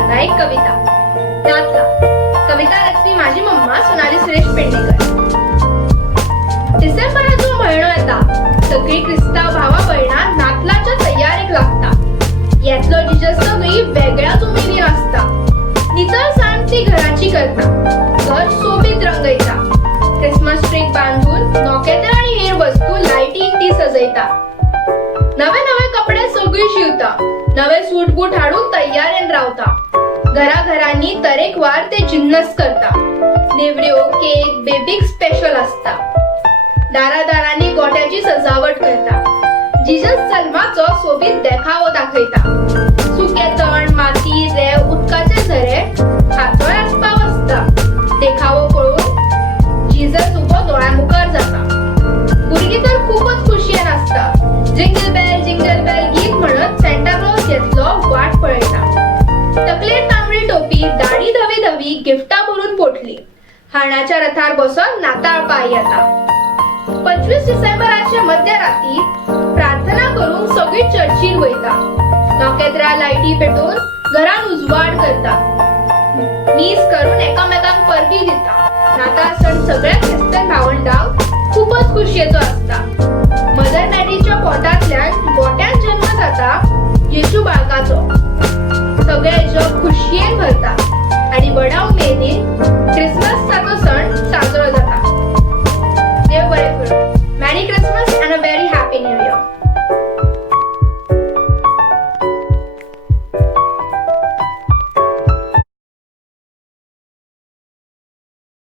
करता एक कविता. नातला. कविता रचली माझी मम्मा सोनाली सुरेश पेडणेकर. डिसेंबराचो म्हयनो येता, सगळी क्रिस्ताव भावा भयणां नातलाच्या तयारेक लागता. यातलो जिजस सगळी वेगळ्याच उमेदीन आसता. नितळ साण ती घराची करता, घर सोबीत रंगयता. क्रिसमस ट्री बांधून नोकेत्रां आणि हेर वस्तू लायटीन ती सजयता. नवे नवे कपडे सगळी शिवता, नवे सूट बूट हाडून तयारेन रावता. घराघरांनी तरेकवार ते जिन्नस करता. नेवऱ्यो, केक, बेबीक स्पेशल असता. दारादारांनी गोट्याची सजावट करता. जिजस जल्माचो सोबीत देखावो दाखयता. सुके तण, माती, रेंव, उदकाचे झरे हातोय आसपाव आसता. देखावो पळोवन जिजस उबो दोळ्यामुखार जाता. भुरगीं तर खूपच खुशयेन आसता. जिंगल बेल गीत म्हणत सेंटा क्लॉज येतलो वाट पळयता. तकलेर तांबडी टोपी, दाढी धवी धवी, गिफ्टां भरून पोटली. हाणाच्या रथार बसून नाताळ पाय येता. 25 डिसेंबराचे मध्यराती प्रार्थना करून सगळी चर्चीर वयता. नोकेत्रां लायटी पेटोवन घरान उजवाड करता. मीस करून एकामेकांक परबी दिता. नाताळ सण सगळ्या ख्रिस्तान भावंडांक खूपच खुशयेचो आसता. मदर मॅरीच्या पोटांतल्यान गोट्यान जन्म जाता येशू बाळकाचो. सगळे जग खुशयेन भरता आणि वडा